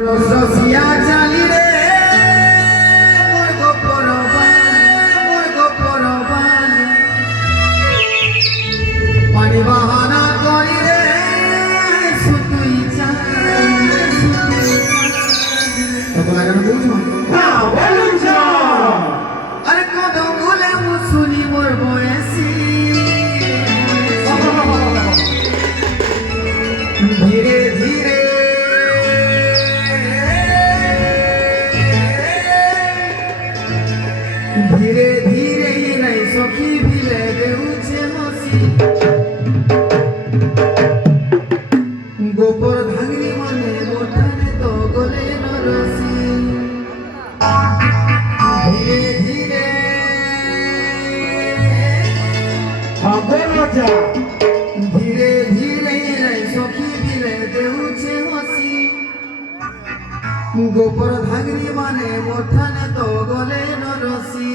রসিয়া চালি রে পানি বাহানা করি রে সুতুই আরে কদম ভুলে মুসুনি মোর বয়সী ধীরে ধীরে ধীরে ধীরে নাই সখী ভিলে দেউছে হসি গোপর ভাঙরি মনে মোটানে তো গলে নরসি ধীরে ধীরে ধীরে ধীরে নাই সখী ভিলে দেউছে হসি গোপর ভাঙরি মানে মোটানে তো গলে নরসি